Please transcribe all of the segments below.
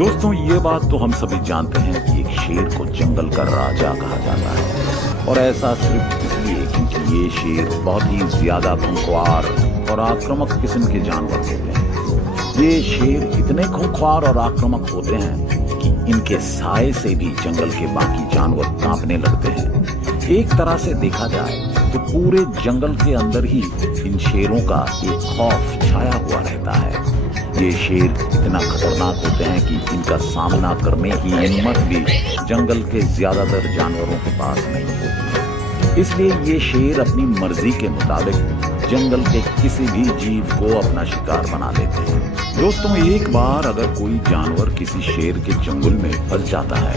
दोस्तों ये बात तो हम सभी जानते हैं कि एक शेर को जंगल का राजा कहा जाता है, और ऐसा सिर्फ इसलिए क्योंकि ये शेर बहुत ही ज्यादा खूंखार और आक्रामक किस्म के जानवर होते हैं। ये शेर इतने खूंखार और आक्रामक होते हैं कि इनके साए से भी जंगल के बाकी जानवर कांपने लगते हैं। एक तरह से देखा जाए तो पूरे जंगल के अंदर ही इन शेरों का एक खौफ छाया हुआ रहता है। ये शेर इतना खतरनाक होते हैं कि इनका सामना करने की हिम्मत भी जंगल के ज्यादातर जानवरों के पास नहीं होती। इसलिए ये शेर अपनी मर्जी के मुताबिक जंगल के किसी भी जीव को अपना शिकार बना लेते हैं। दोस्तों एक बार अगर कोई जानवर किसी शेर के चंगुल में फंस जाता है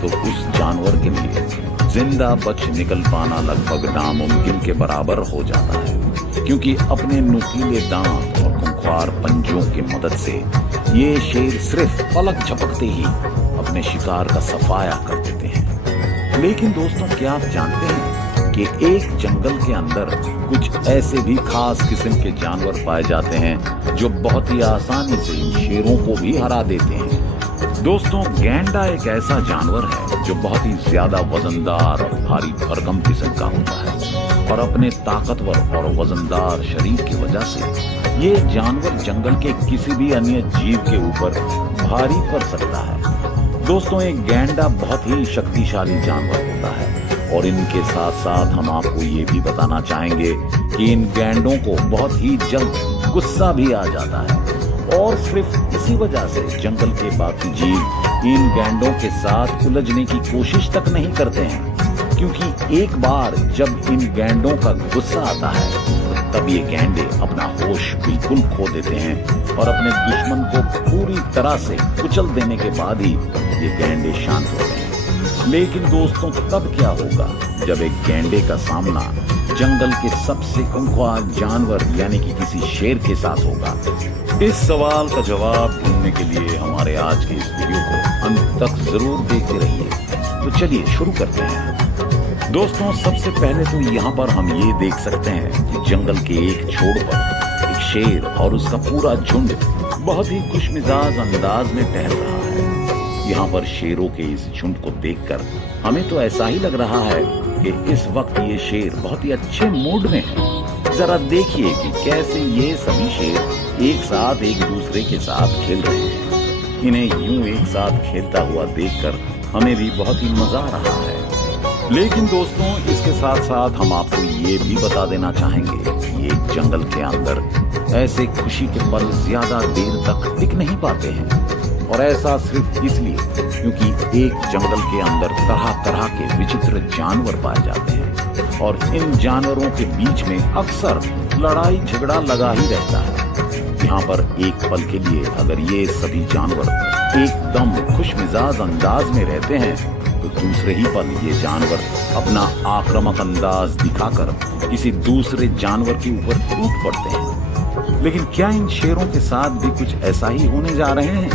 तो उस जानवर के लिए जिंदा बच निकल पाना लगभग नामुमकिन के बराबर हो जाता है, क्योंकि अपने नुकीले दांत और खूंखार पंजों की मदद से ये शेर सिर्फ पलक झपकते ही अपने शिकार का सफाया कर देते हैं। लेकिन दोस्तों क्या आप जानते हैं कि एक जंगल के अंदर कुछ ऐसे भी खास किस्म के जानवर पाए जाते हैं जो बहुत ही आसानी से इन शेरों को भी हरा देते हैं। दोस्तों गैंडा एक ऐसा जानवर है जो बहुत ही ज्यादा वजनदार और भारी भरकम किस्म का होता है, और अपने ताकतवर और वजनदार शरीर की वजह से ये जानवर जंगल के किसी भी अन्य जीव के ऊपर भारी पड़ सकता है। दोस्तों एक गैंडा बहुत ही शक्तिशाली जानवर होता है, और इनके साथ साथ हम आपको ये भी बताना चाहेंगे कि इन गैंडों को बहुत ही जल्द गुस्सा भी आ जाता है, और सिर्फ इसी वजह से जंगल के बाकी जीव इन गैंडों के साथ उलझने की कोशिश तक नहीं करते हैं, क्योंकि एक बार जब इन गैंडों का गुस्सा आता है तब ये गैंडे अपना होश बिल्कुल खो देते हैं और अपने दुश्मन को पूरी तरह से कुचल देने के बाद ही ये गैंडे शांत होते हैं। लेकिन दोस्तों तब क्या होगा जब एक गैंडे का सामना जंगल के सबसे खूंखार जानवर यानी कि किसी शेर के साथ होगा? इस सवाल का जवाब ढूंढने के लिए हमारे आज के इस वीडियो को अंत तक जरूर देखते रहिए। तो चलिए शुरू करते हैं। दोस्तों सबसे पहले तो यहाँ पर हम ये देख सकते हैं कि जंगल के एक छोर पर एक शेर और उसका पूरा झुंड बहुत ही खुशमिजाज अंदाज में टहल रहा है। यहाँ पर शेरों के इस झुंड को देखकर हमें तो ऐसा ही लग रहा है कि इस वक्त ये शेर बहुत ही अच्छे मूड में है। जरा देखिए कि कैसे ये सभी शेर एक साथ एक दूसरे के साथ खेल रहे हैं। इन्हें यूं एक साथ खेलता हुआ देखकर हमें भी बहुत ही मजा आ रहा है। लेकिन दोस्तों इसके साथ साथ हम आपको ये भी बता देना चाहेंगे कि एक जंगल के अंदर ऐसे खुशी के पल ज्यादा देर तक टिक नहीं पाते हैं, और ऐसा सिर्फ इसलिए क्योंकि एक जंगल के अंदर तरह तरह के विचित्र जानवर पाए जाते हैं, और इन जानवरों के बीच में अक्सर लड़ाई झगड़ा लगा ही रहता है। यहाँ पर एक पल के लिए अगर ये सभी जानवर एकदम खुशमिजाज अंदाज में रहते हैं तो दूसरे ही पल ये जानवर अपना आक्रामक अंदाज दिखाकर किसी दूसरे जानवर के ऊपर टूट पड़ते हैं। लेकिन क्या इन शेरों के साथ भी कुछ ऐसा ही होने जा रहे हैं?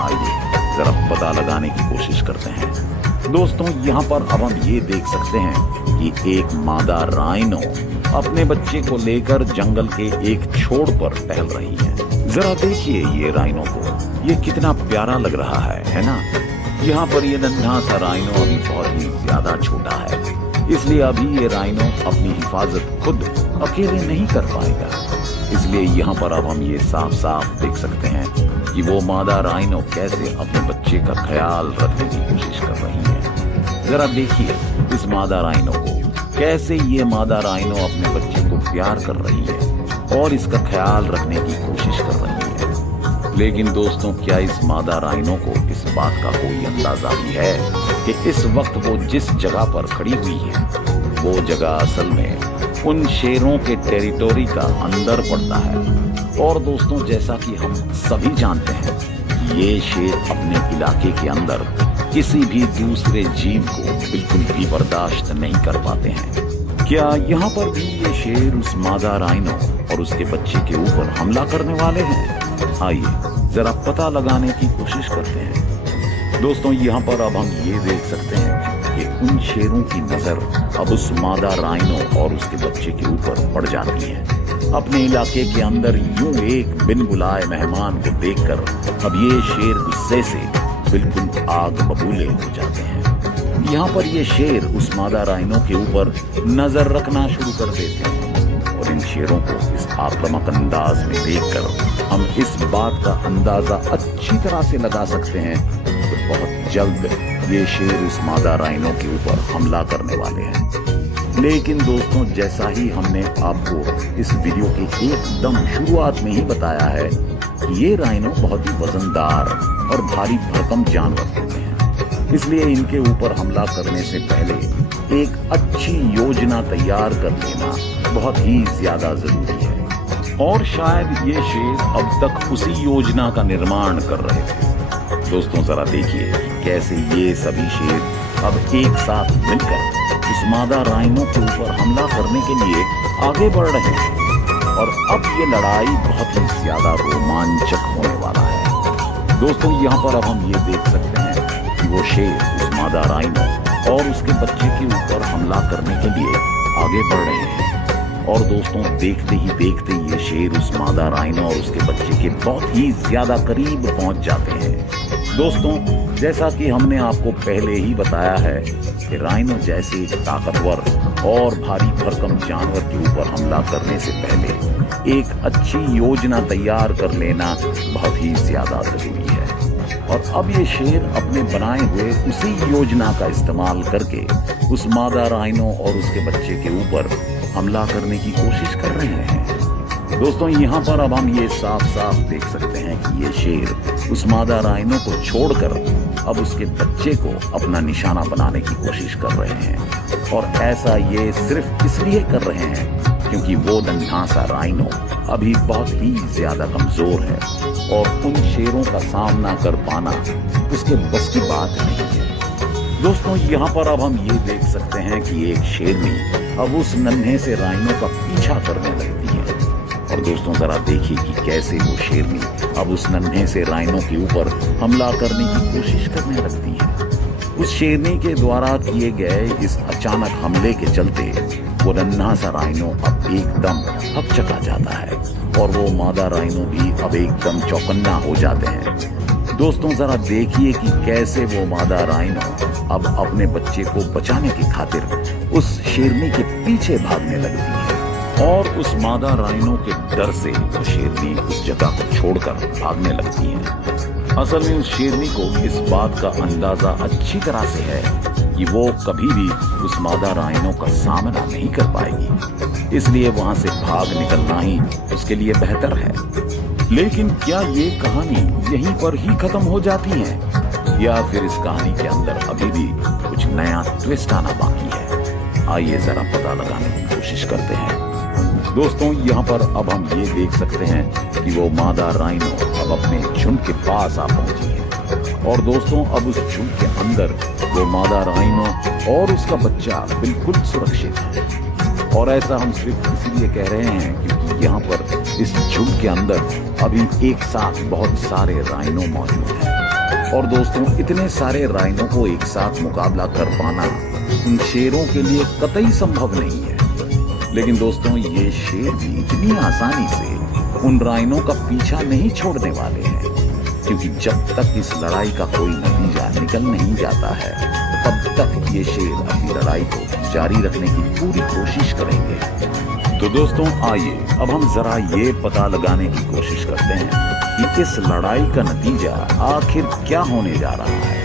आइए जरा पता लगाने की कोशिश करते हैं। दोस्तों यहाँ पर अब हम ये देख सकते हैं कि एक मादा राइनो अपने बच्चे को लेकर जंगल के एक छोर पर टहल रही है। जरा देखिए ये राइनो को, ये कितना प्यारा लग रहा है ना? यहाँ पर ये नन्हा सा राइनो अभी बहुत ही ज्यादा छोटा है, इसलिए अभी ये राइनो अपनी हिफाजत खुद अकेले नहीं कर पाएगा। इसलिए यहाँ पर अब हम ये साफ साफ देख सकते हैं कि वो मादा राइनो कैसे अपने बच्चे का ख्याल रखने की कोशिश कर रही है। जरा देखिए इस मादा राइनो को, कैसे ये मादा राइनो अपने बच्चे को प्यार कर रही है और इसका ख्याल रखने की कोशिश कर रही है। लेकिन दोस्तों क्या इस मादा राइनो को इस बात का कोई अंदाजा भी है कि इस वक्त वो जिस जगह पर खड़ी हुई है वो जगह असल में उन शेरों के टेरिटोरी का अंदर पड़ता है। और दोस्तों जैसा कि हम सभी जानते हैं ये शेर अपने इलाके के अंदर किसी भी दूसरे जीव को बिल्कुल भी बर्दाश्त नहीं कर पाते हैं। क्या यहाँ पर भी ये शेर उस मादा राइनो और उसके बच्चे के ऊपर हमला करने वाले हैं? आइए जरा पता लगाने की कोशिश करते हैं। दोस्तों यहाँ पर अब हम ये देख सकते हैं कि उन शेरों की नजर अब उस मादा राइनो और उसके बच्चे के ऊपर पड़ जाती है। अपने इलाके के अंदर यूं एक बिन बुलाए मेहमान को देखकर अब ये शेर गुस्से से बिल्कुल आग बबूले हो जाते हैं। यहाँ पर ये शेर उस मादा राइनो के ऊपर नजर रखना शुरू कर देते हैं और इन शेरों को इस आक्रामक अंदाज में देखकर हम इस बात का अंदाजा अच्छी तरह से लगा सकते हैं कि बहुत जल्द ये शेर उस मादा राइनो के ऊपर हमला करने वाले हैं। लेकिन दोस्तों, जैसा ही हमने आपको इस वीडियो के एकदम शुरुआत में ही बताया है कि ये राइनो बहुत ही वजनदार और भारी भरकम जानवर होते हैं, इसलिए इनके ऊपर हमला करने से पहले एक अच्छी योजना तैयार कर लेना बहुत ही ज्यादा जरूरी है। और शायद ये शेर अब तक उसी योजना का निर्माण कर रहे थे। दोस्तों, जरा देखिए कि कैसे ये सभी शेर अब एक साथ मिलकर इस मादा राइनो के ऊपर हमला करने के लिए आगे बढ़ रहे हैं और अब ये लड़ाई बहुत ही ज्यादा रोमांचक होने वाला है। दोस्तों, यहाँ पर अब हम ये देख सकते हैं कि वो शेर उस मादा राइनो और उसके बच्चे के ऊपर हमला करने के लिए आगे बढ़ रहे हैं। और दोस्तों, देखते ही देखते ये शेर उस मादा राइनो और उसके बच्चे के बहुत ही ज्यादा करीब पहुंच जाते हैं। दोस्तों, जैसा कि हमने आपको पहले ही बताया है कि राइनो जैसे एक ताकतवर और भारी भरकम जानवर के ऊपर हमला करने से पहले एक अच्छी योजना तैयार कर लेना बहुत ही ज्यादा जरूरी है। और अब ये शेर अपने बनाए हुए उसी योजना का इस्तेमाल करके उस मादा राइनो और उसके बच्चे के ऊपर हमला करने की कोशिश कर रहे हैं। दोस्तों, यहाँ पर अब हम ये साफ साफ देख सकते हैं कि ये शेर उस मादा राइनो को छोड़कर अब उसके बच्चे को अपना निशाना बनाने की कोशिश कर रहे हैं। और ऐसा ये सिर्फ इसलिए कर रहे हैं क्योंकि वो नन्हा सा राइनो अभी बहुत ही ज्यादा कमजोर है और उन शेरों का सामना कर पाना उसके बस की बात नहीं है। दोस्तों, यहाँ पर अब हम ये देख सकते हैं कि एक शेरनी अब उस नन्हे से राइनो का पीछा करने लगती है। और दोस्तों, जरा देखिए कि कैसे वो शेरनी अब उस नन्हे से राइनो के ऊपर हमला करने की कोशिश करने लगती है। उस शेरनी के द्वारा किए गए इस अचानक हमले के चलते वो नन्हा सा राइनो अब एकदम हकचका जाता है और वो मादा राइनो भी अब एकदम चौकन्ना हो जाते हैं। दोस्तों, जरा देखिए कि कैसे वो मादा राइनो अब अपने बच्चे को बचाने की खातिर उस शेरनी के पीछे भागने लगती है और उस मादा राइनो के डर से वो शेरनी उस जगह को छोड़कर भागने लगती है। असल में उस शेरनी को इस बात का अंदाजा अच्छी तरह से है कि वो कभी भी उस मादा राइनो का सामना नहीं कर पाएगी, इसलिए वहां से भाग निकलना ही उसके लिए बेहतर है। लेकिन क्या ये कहानी यहीं पर ही खत्म हो जाती है या फिर इस कहानी के अंदर अभी भी कुछ नया ट्विस्ट आना बाकी है? आइए जरा पता लगाने की कोशिश करते हैं। दोस्तों, यहाँ पर अब हम ये देख सकते हैं कि वो मादा राइनो अब अपने झुंड के पास आ पहुंची है और दोस्तों, अब उस झुंड के अंदर वो मादा राइनो और उसका बच्चा बिल्कुल सुरक्षित है। और ऐसा हम सिर्फ इसलिए कह रहे हैं क्योंकि यहाँ पर इस झुंड के अंदर अभी एक साथ बहुत सारे राइनो मौजूद हैं। और दोस्तों, इतने सारे राइनो को एक साथ मुकाबला कर पाना उन शेरों के लिए कतई संभव नहीं है। लेकिन दोस्तों, ये शेर भी इतनी आसानी से उन राइनो का पीछा नहीं छोड़ने वाले हैं क्योंकि जब तक इस लड़ाई का कोई नतीजा निकल नहीं जाता है तब तक ये शेर अपनी लड़ाई को जारी रखने की पूरी कोशिश करेंगे। तो दोस्तों, आइए अब हम जरा ये पता लगाने की कोशिश करते हैं कि इस लड़ाई का नतीजा आखिर क्या होने जा रहा है।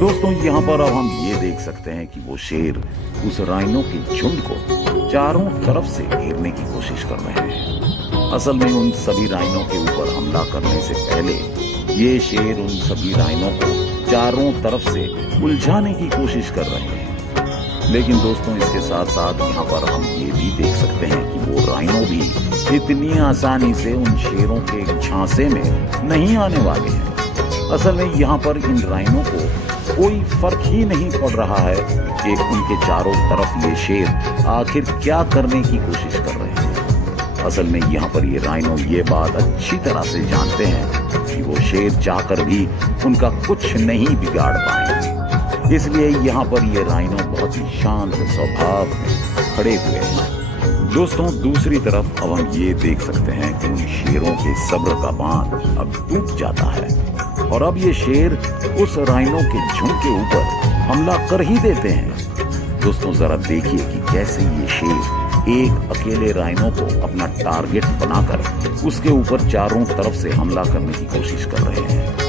दोस्तों, यहाँ पर अब हम ये देख सकते हैं कि वो शेर उस राइनो के झुंड को चारों तरफ से घेरने की कोशिश कर रहे हैं। असल में उन सभी राइनो के ऊपर हमला करने से पहले ये शेर उन सभी राइनो को चारों तरफ से उलझाने की कोशिश कर रहे हैं। लेकिन दोस्तों, इसके साथ साथ यहाँ पर हम ये भी देख सकते हैं कि वो राइनो भी इतनी आसानी से उन शेरों के झांसे में नहीं आने वाले हैं। असल में यहाँ पर इन राइनो को कोई फर्क ही नहीं पड़ रहा है कि उनके चारों तरफ ये शेर आखिर क्या करने की कोशिश कर रहे हैं। असल में यहाँ पर ये राइनो ये बात अच्छी तरह से जानते हैं कि वो शेर चाहकर भी उनका कुछ नहीं बिगाड़ पाएंगे। इसलिए यहाँ पर ये राइनो बहुत ही शांत स्वभाव में खड़े हुए हैं। दोस्तों दूसरी तरफ अब हम ये देख सकते हैं कि उन शेरों के सब्र का बांध अब टूट जाता है और अब ये शेर उस राइनो के झुंड के ऊपर हमला कर ही देते हैं। दोस्तों जरा देखिए कि कैसे ये शेर एक अकेले राइनो को अपना टारगेट बनाकर उसके ऊपर चारों तरफ से हमला करने की कोशिश कर रहे हैं।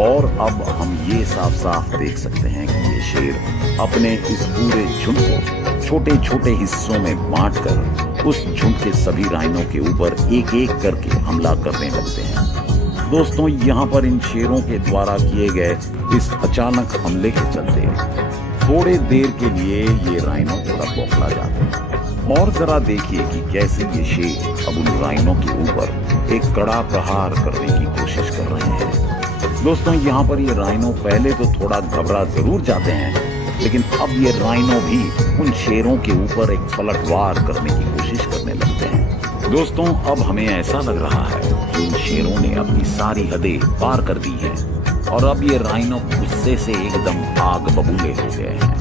और अब हम ये साफ साफ देख सकते हैं कि ये शेर अपने इस पूरे झुंड को छोटे छोटे हिस्सों में बांटकर उस झुंड के सभी राइनों के ऊपर एक एक करके हमला करने लगते हैं। दोस्तों यहाँ पर इन शेरों के द्वारा किए गए इस अचानक हमले के चलते थोड़े देर के लिए ये राइनो थोड़ा बौखला जाते हैं। और जरा देखिए कि कैसे ये शेर अब उन राइनों के ऊपर एक कड़ा प्रहार करने की कोशिश कर रहे हैं। दोस्तों यहाँ पर ये राइनो पहले तो थोड़ा घबरा जरूर जाते हैं, लेकिन अब ये राइनो भी उन शेरों के ऊपर एक पलटवार करने की कोशिश करने लगते हैं। दोस्तों अब हमें ऐसा लग रहा है कि इन शेरों ने अपनी सारी हदें पार कर दी हैं और अब ये राइनो गुस्से से एकदम आग बबूले हो गए हैं।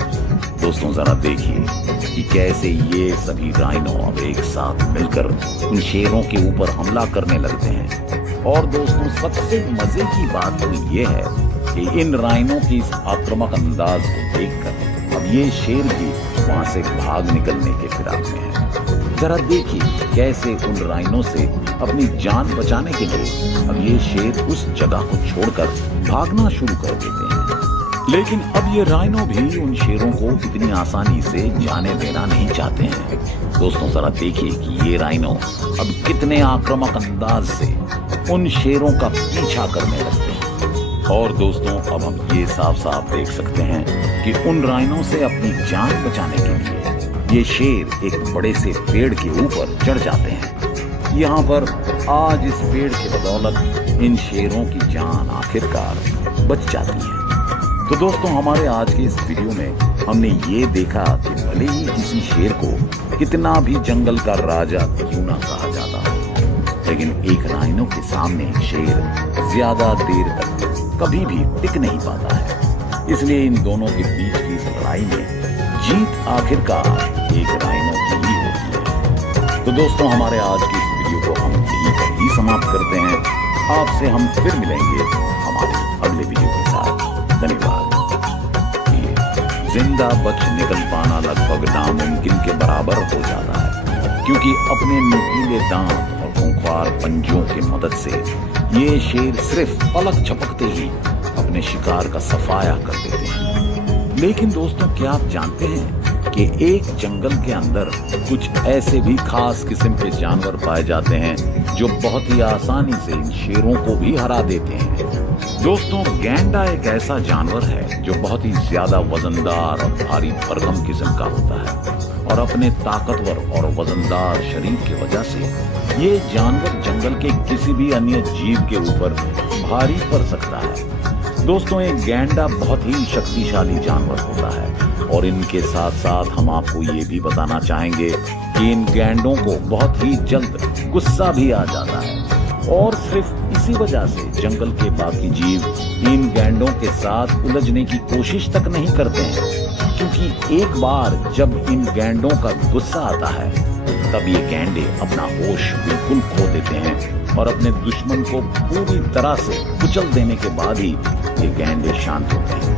दोस्तों जरा देखिए कि कैसे ये सभी राइनो अब एक साथ मिलकर उन शेरों के ऊपर हमला करने लगते हैं। और दोस्तों सबसे मजे की बात तो ये है कि इन राइनो की इस आक्रामक अंदाज को देखकर अब ये शेर भी वहां से भाग निकलने के फिराक में है। जरा देखिए कैसे उन राइनो से अपनी जान बचाने के लिए अब ये शेर उस जगह को छोड़कर भागना शुरू कर देते हैं। लेकिन अब ये राइनो भी उन शेरों को इतनी आसानी से जाने देना नहीं चाहते हैं। दोस्तों जरा देखिए कि ये राइनो अब कितने आक्रामक अंदाज से उन शेरों का पीछा करने लगते हैं। और दोस्तों अब हम ये साफ साफ देख सकते हैं कि उन राइनो से अपनी जान बचाने के लिए ये शेर एक बड़े से पेड़ के ऊपर चढ़ जाते हैं। यहाँ पर आज इस पेड़ की बदौलत इन शेरों की जान आखिरकार बच जाती है। तो दोस्तों हमारे आज के इस वीडियो में हमने ये देखा कि भले ही किसी शेर को कितना भी जंगल का राजा क्यों ना कहा जाता हो, लेकिन एक राइनो के सामने शेर ज्यादा देर तक कभी भी टिक नहीं पाता है। इसलिए इन दोनों के बीच की इस लड़ाई में जीत आखिरकार एक राइनो की ही होती है। तो दोस्तों हमारे आज की इस वीडियो को हम यहीं पर ही समाप्त करते हैं। आपसे हम फिर मिलेंगे हमारे अगले वीडियो के साथ। धन्यवाद। जिंदा बच निकल पाना लगभग नामुमकिन के बराबर हो जाता है, क्योंकि अपने नुकीले दांत और खूंखार पंजों की मदद से ये शेर सिर्फ पलक झपकते ही अपने शिकार का सफाया कर देते हैं। लेकिन दोस्तों क्या आप जानते हैं कि एक जंगल के अंदर कुछ ऐसे भी खास किस्म के जानवर पाए जाते हैं जो बहुत ही आसानी से इन शेरों को भी हरा देते हैं। दोस्तों गैंडा एक ऐसा जानवर है जो बहुत ही ज्यादा वजनदार और भारी भरकम किस्म का होता है और अपने ताकतवर और वजनदार शरीर की वजह से ये जानवर जंगल के किसी भी अन्य जीव के ऊपर भारी पड़ सकता है। दोस्तों एक गैंडा बहुत ही शक्तिशाली जानवर होता है और इनके साथ साथ हम आपको ये भी बताना चाहेंगे कि इन गैंडों को बहुत ही जल्द गुस्सा भी आ जाता है और सिर्फ इसी वजह से जंगल के बाकी जीव इन गैंडों के साथ उलझने की कोशिश तक नहीं करते हैं, क्योंकि एक बार जब इन गैंडों का गुस्सा आता है तब ये गैंडे अपना होश बिल्कुल खो देते हैं और अपने दुश्मन को पूरी तरह से कुचल देने के बाद ही ये गैंडे शांत होते हैं।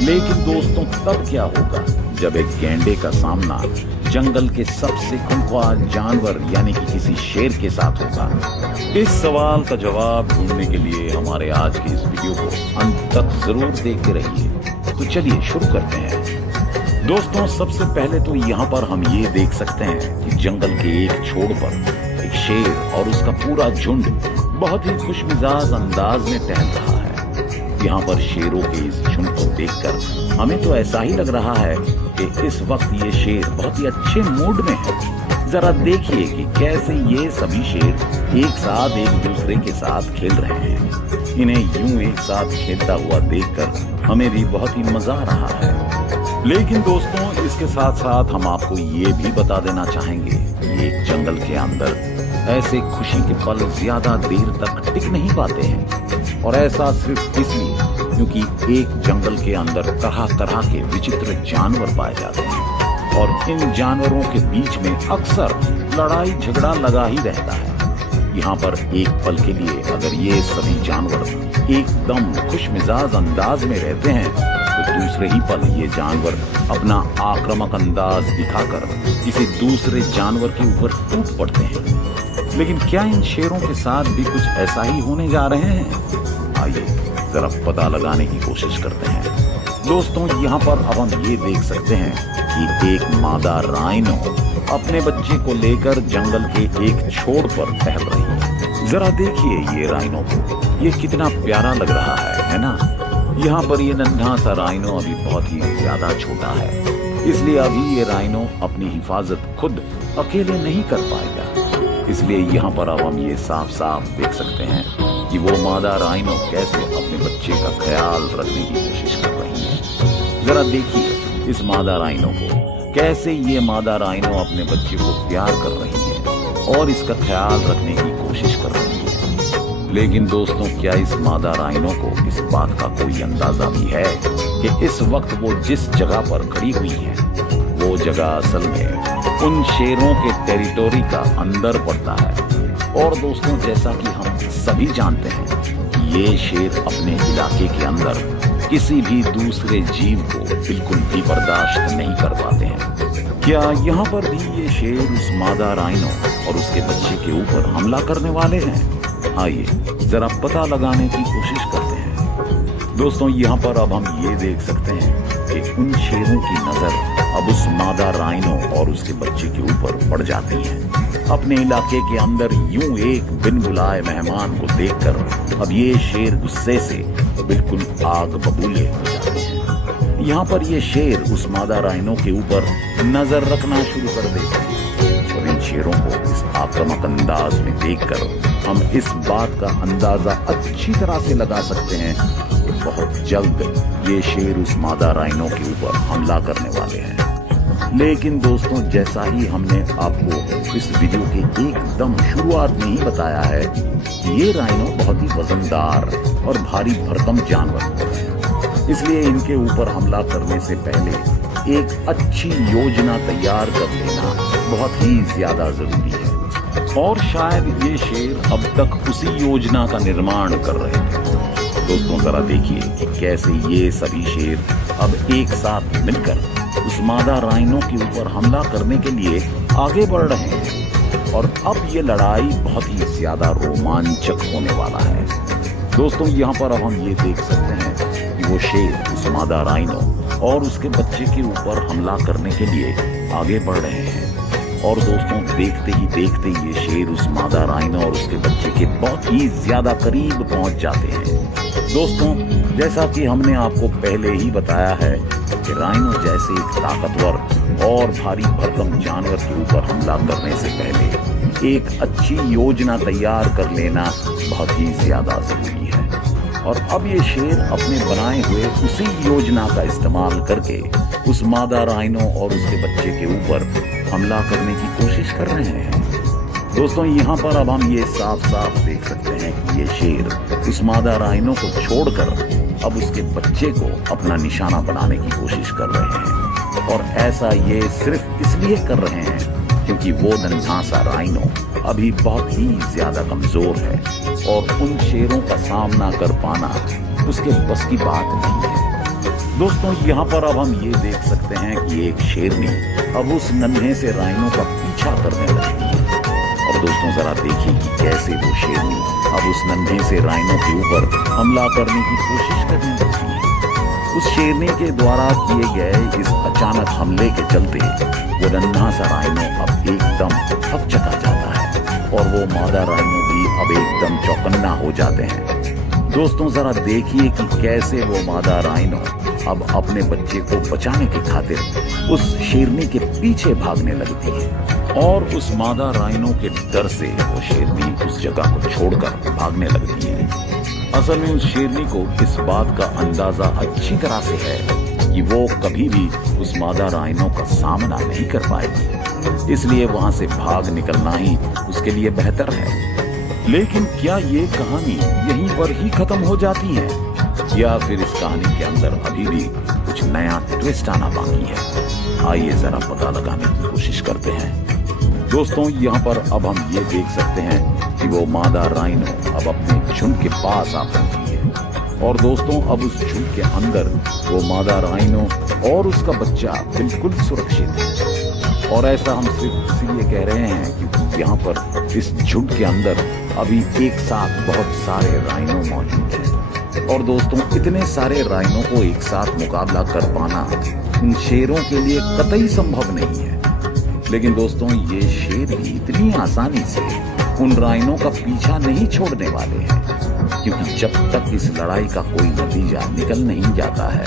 लेकिन दोस्तों तब क्या होगा जब एक गैंडे का सामना जंगल के सबसे खूंखार जानवर यानी कि किसी शेर के साथ होगा? इस सवाल का जवाब ढूंढने के लिए हमारे आज की इस वीडियो को अंत तक जरूर देखते रहिए। तो चलिए शुरू करते हैं। दोस्तों सबसे पहले तो यहाँ पर हम ये देख सकते हैं कि जंगल के एक छोर पर एक शेर और उसका पूरा झुंड बहुत ही खुशमिजाज अंदाज में टहल रहा है। यहाँ पर शेरों के इस झुंड को देखकर हमें तो ऐसा ही लग रहा है कि इस वक्त ये शेर बहुत ही अच्छे मूड में है। जरा देखिए कि कैसे ये सभी शेर एक साथ एक दूसरे के साथ खेल रहे हैं। इन्हें यूं एक साथ खेलता हुआ देखकर हमें भी बहुत ही मजा आ रहा है। लेकिन दोस्तों इसके साथ साथ हम आपको ये भी बता देना चाहेंगे कि एक जंगल के अंदर ऐसे खुशी के पल ज्यादा देर तक टिक नहीं पाते हैं और ऐसा सिर्फ इसलिए क्योंकि एक जंगल के अंदर तरह तरह के विचित्र जानवर पाए जाते हैं और इन जानवरों के बीच में अक्सर लड़ाई झगड़ा लगा ही रहता है। यहाँ पर एक पल के लिए अगर ये सभी जानवर एकदम खुशमिजाज अंदाज में रहते हैं तो दूसरे ही पल ये जानवर अपना आक्रामक अंदाज दिखाकर किसी दूसरे जानवर के ऊपर टूट पड़ते हैं। लेकिन क्या इन शेरों के साथ भी कुछ ऐसा ही होने जा रहे हैं? आइए जरा पता लगाने की कोशिश करते हैं। दोस्तों, यहाँ पर अब हम ये देख सकते हैं कि एक मादा राइनो अपने बच्चे को लेकर जंगल के एक छोर पर टहल रही है। जरा देखिए ये राइनो को, ये कितना प्यारा लग रहा है ना? यहाँ पर ये नन्हा सा राइनो अभी बहुत ही ज्यादा छोटा है, इसलिए अभी ये राइनो अपनी हिफाजत खुद अकेले नहीं कर पाएगा। इसलिए यहाँ पर अब हम ये साफ साफ देख सकते हैं कि वो मादा राइनो कैसे अपने बच्चे का ख्याल रखने की कोशिश कर रही है। जरा देखिए इस मादा राइनो को, कैसे ये मादा राइनो अपने बच्चे को प्यार कर रही है और इसका ख्याल रखने की कोशिश कर रही है। लेकिन दोस्तों, क्या इस मादा राइनो को इस बात का कोई अंदाजा भी है कि इस वक्त वो जिस जगह पर खड़ी हुई है वो जगह असल में उन शेरों के टेरिटोरी का अंदर पड़ता है। और दोस्तों, जैसा कि हम सभी जानते हैं कि ये शेर अपने इलाके के अंदर किसी भी दूसरे जीव को बिल्कुल भी बर्दाश्त नहीं कर पाते हैं। क्या यहाँ पर भी ये शेर उस मादा राइनो और उसके बच्चे के ऊपर हमला करने वाले हैं? आइए जरा पता लगाने की कोशिश करते हैं। दोस्तों, यहाँ पर अब हम ये देख सकते हैं कि उन शेरों की नजर अब उस मादा राइनो और उसके बच्चे के ऊपर पड़ जाती है। अपने इलाके के अंदर यूं एक बिन बुलाए मेहमान को देखकर अब ये शेर गुस्से से बिल्कुल आग बबूले हो जाते हैं। यहाँ पर ये शेर उस मादा राइनो के ऊपर नजर रखना शुरू कर देते हैं और इन शेरों को इस आक्रामक अंदाज में देखकर हम इस बात का अंदाजा अच्छी तरह से लगा सकते हैं कि बहुत जल्द ये शेर उस मादा राइनो के ऊपर हमला करने वाले हैं। लेकिन दोस्तों, जैसा ही हमने आपको इस वीडियो के एकदम शुरुआत में ही बताया है कि ये राइनो बहुत ही वजनदार और भारी भरकम जानवर होते हैं, इसलिए इनके ऊपर हमला करने से पहले एक अच्छी योजना तैयार कर लेना बहुत ही ज्यादा जरूरी है। और शायद ये शेर अब तक उसी योजना का निर्माण कर रहे थे। दोस्तों, जरा देखिए कि कैसे ये सभी शेर अब एक साथ मिलकर उस मादा राइनो के ऊपर हमला करने के लिए आगे बढ़ रहे हैं और अब ये लड़ाई बहुत ही ज्यादा रोमांचक होने वाला है। दोस्तों, यहाँ पर अब हम ये देख सकते हैं कि वो शेर उस मादा राइनो और उसके बच्चे के ऊपर हमला करने के लिए आगे बढ़ रहे हैं। और दोस्तों, देखते ही देखते ये शेर उस मादा राइनो और उसके बच्चे के बहुत ही ज्यादा करीब पहुंच जाते हैं। दोस्तों, जैसा कि हमने आपको पहले ही बताया है कि राइनो जैसे एक ताकतवर और भारी भरकम जानवर के ऊपर हमला करने से पहले एक अच्छी योजना तैयार कर लेना बहुत ही ज्यादा जरूरी है। और अब ये शेर अपने बनाए हुए उसी योजना का इस्तेमाल करके उस मादा राइनो और उसके बच्चे के ऊपर हमला करने की कोशिश कर रहे हैं। दोस्तों, यहाँ पर अब हम ये साफ साफ देख सकते हैं कि ये शेर उस मादा राइनो को छोड़कर अब उसके बच्चे को अपना निशाना बनाने की कोशिश कर रहे हैं। और ऐसा ये सिर्फ इसलिए कर रहे हैं क्योंकि वो नन्हा सा राइनो अभी बहुत ही ज्यादा कमजोर है और उन शेरों का सामना कर पाना उसके बस की बात नहीं है। दोस्तों, यहाँ पर अब हम ये देख सकते हैं कि एक शेरनी अब उस नन्हे से राइनो का पीछा करने लगी है। और दोस्तों, जरा देखिए कि कैसे वो शेरनी अब उस नन्हे से राइनो के ऊपर हमला करने की कोशिश करने लगती है। उस शेरनी के द्वारा किए गए इस अचानक हमले के चलते वो नन्हा सा राइनो अब एकदम हकचका जाता है और वो मादा राइनो भी अब एकदम चौकन्ना हो जाते हैं। दोस्तों, जरा देखिए कि कैसे वो मादा राइनो अब अपने बच्चे को बचाने की खातिर उस शेरनी के पीछे भागने लगती है और उस मादा राइनो के डर से वो शेरनी उस जगह को छोड़कर भागने लगती है। असल में उस शेरनी को इस बात का अंदाजा अच्छी तरह से है कि वो कभी भी उस मादा राइनो का सामना नहीं कर पाएगी, इसलिए वहां से भाग निकलना ही उसके लिए बेहतर है। लेकिन क्या ये कहानी यहीं पर ही खत्म हो जाती है या फिर इस कहानी के अंदर अभी भी कुछ नया ट्विस्ट आना बाकी है? आइए जरा पता लगाने की कोशिश करते हैं। दोस्तों यहाँ पर अब हम ये देख सकते हैं कि वो मादा राइनो अब अपने झुंड के पास आ पहुंची है और दोस्तों अब उस झुंड के अंदर वो मादा राइनो और उसका बच्चा बिल्कुल सुरक्षित है। और ऐसा हम सिर्फ इसलिए कह रहे हैं क्योंकि यहाँ पर इस झुंड के अंदर अभी एक साथ बहुत सारे राइनो मौजूद हैं। और दोस्तों इतने सारे राइनो को एक साथ मुकाबला कर पाना इन शेरों के लिए कतई संभव नहीं है। लेकिन दोस्तों ये शेर भी इतनी आसानी से उन राइनो का पीछा नहीं छोड़ने वाले हैं, क्योंकि जब तक इस लड़ाई का कोई नतीजा निकल नहीं जाता है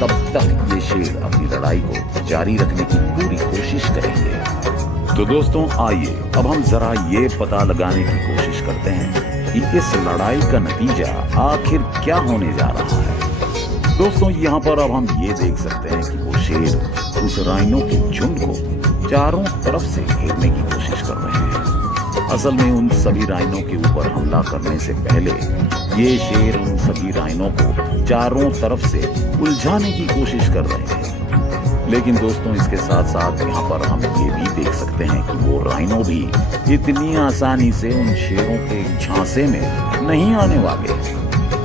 तब तक ये शेर अपनी लड़ाई को जारी रखने की पूरी कोशिश करेंगे। तो दोस्तों आइए अब हम जरा ये पता लगाने की कोशिश करते हैं कि इस लड़ाई का नतीजा आखिर क्या होने जा रहा है। दोस्तों यहाँ पर अब हम ये देख सकते हैं कि वो शेर उस राइनो के झुंड को चारों तरफ से घेरने की कोशिश कर रहे हैं। असल में उन सभी राइनो के ऊपर हमला करने से पहले ये शेर उन सभी राइनो को चारों तरफ से उलझाने की कोशिश कर रहे हैं। लेकिन दोस्तों इसके साथ साथ यहाँ पर हम ये भी देख सकते हैं कि वो राइनो भी इतनी आसानी से उन शेरों के झांसे में नहीं आने वाले।